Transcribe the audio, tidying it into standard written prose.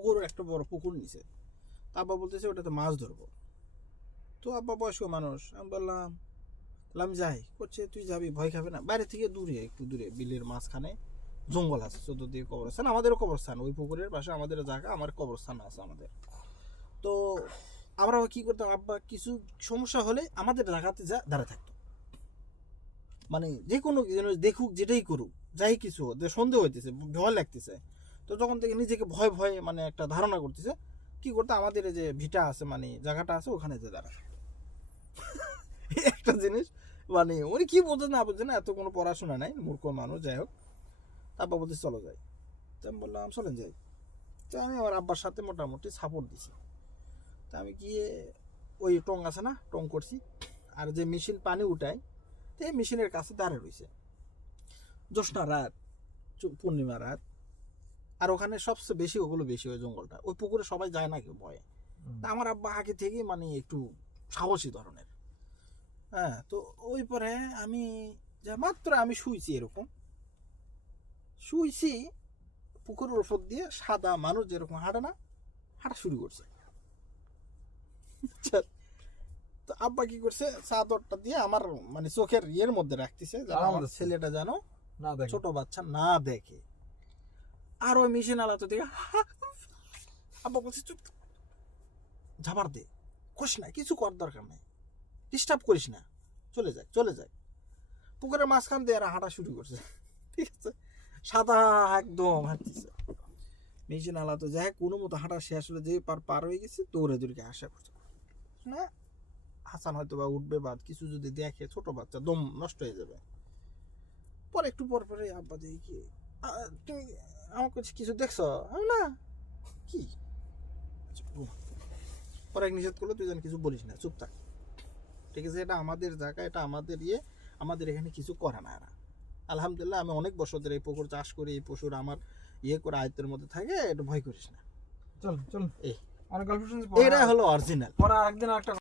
পুকুর, একটা বড় পুকুর নিচে। আব্বা বলতেছে ওটাতে মাছ ধরবো। তো আব্বা বয়স্ক মানুষ, আমি বললাম যাই। করছে তুই যাবি, ভয় খাবে না? বাইরে থেকে দূরে, একটু দূরে বিলের মাঝখানে জঙ্গল আছে, চতুর্দিকে কবরস্থান, আমাদেরও কবরস্থান, ওই পুকুরের পাশে আমাদের জায়গা, আমার কবরস্থান আছে আমাদের। তো আমরা কি করতাম, আব্বা কিছু সমস্যা হলে আমাদের জায়গাতে যা দাঁড়া থাকতো, মানে যে কোনো দেখুক, যেটাই করুক, যাই কিছু যে সন্দেহ হইতেছে, ভয় লাগতেছে, তো তখন থেকে নিজেকে ভয় ভয়ে মানে একটা ধারণা করতেছে, কি করতে আমাদের যে ভিটা আছে, মানে জায়গাটা আছে, ওখানে যে দাঁড়া। একটা জিনিস, মানে উনি কি বলতে না বুঝছে না, এত কোনো পড়াশোনা নাই, মূর্খ মানুষ, যাই হোক। আব্বা বলতে চলো যাই। তো আমি বললাম চলেন যাই। তো আমি আমার আব্বার সাথে মোটামুটি সাপোর্ট দিছি। তা আমি গিয়ে ওই টং আছে না, টং করছি, আর যে মেশিন পানি উঠায়, তো এই মেশিনের কাছে দাঁড়িয়ে রয়েছে। জ্যোৎস্না রাত, পূর্ণিমা রাত, আর ওখানে সবচেয়ে বেশি ওগুলো বেশি, ওই জঙ্গলটা, ওই পুকুরে সবাই যায় না কেউ, ভয়ে। আমার আব্বা আগে থেকে মানে একটু সাহসী ধরনের। হ্যাঁ, তো ওই পরে আমি যা মাত্র আমি শুইছি, এরকম শুইছি, পুকুরের ওপর দিয়ে সাদা মানুষ যেরকম হাঁটে না, হাঁটা শুরু করছে। তো আব্বা কি করছে, চাদরটা দিয়ে আমার মানে চোখের ইয়ের মধ্যে রাখতেছে, আমার ছেলেটা যেন ছোট বাচ্চা না দেখে। আর ওই মেশিন আলাদা দিকে আব্বা বলছে চুপ, ঝাবার দে, করিস না, কিছু কর দরকার নেই, ডিস্টার্ব করিস না, চলে যায় চলে যায়। পুকুরের মাঝখান দিয়ে আর হাঁটা শুরু করছে, ঠিক আছে, সাদা একদম হাঁটতেছে। মেশিন আলাদা যায়, কোনো মতো হাঁটা শেষ হলে যে পার হয়ে গেছে, দৌড়ে দৌড়ে আসা করছে না। হাসান হয়তো বা উঠবে, বা কিছু যদি দেখে, ছোট বাচ্চা, দম নষ্ট হয়ে যাবে। পরে একটু পর পরে আব্বা দেখি, তুমি আমার কাছে কিছু দেখছো? না, কি? পরে এক নিষেধ করলো, তুই যেন কিছু বলিস না, চুপ থাক, ঠিক আছে, এটা আমাদের জায়গা, এটা আমাদের ইয়ে, আমাদের এখানে কিছু করে না এরা। আলহামদুলিল্লাহ, আমি অনেক বছর ধরে এই পুকুর চাষ করি, এই পশুর আমার ইয়ে করে আয়ত্তের মধ্যে থাকে, এটা ভয় করিস না। চল চল, এই অনেক গল্প শুনছি, এটা হলো অরিজিনাল। পরে একদিন একটা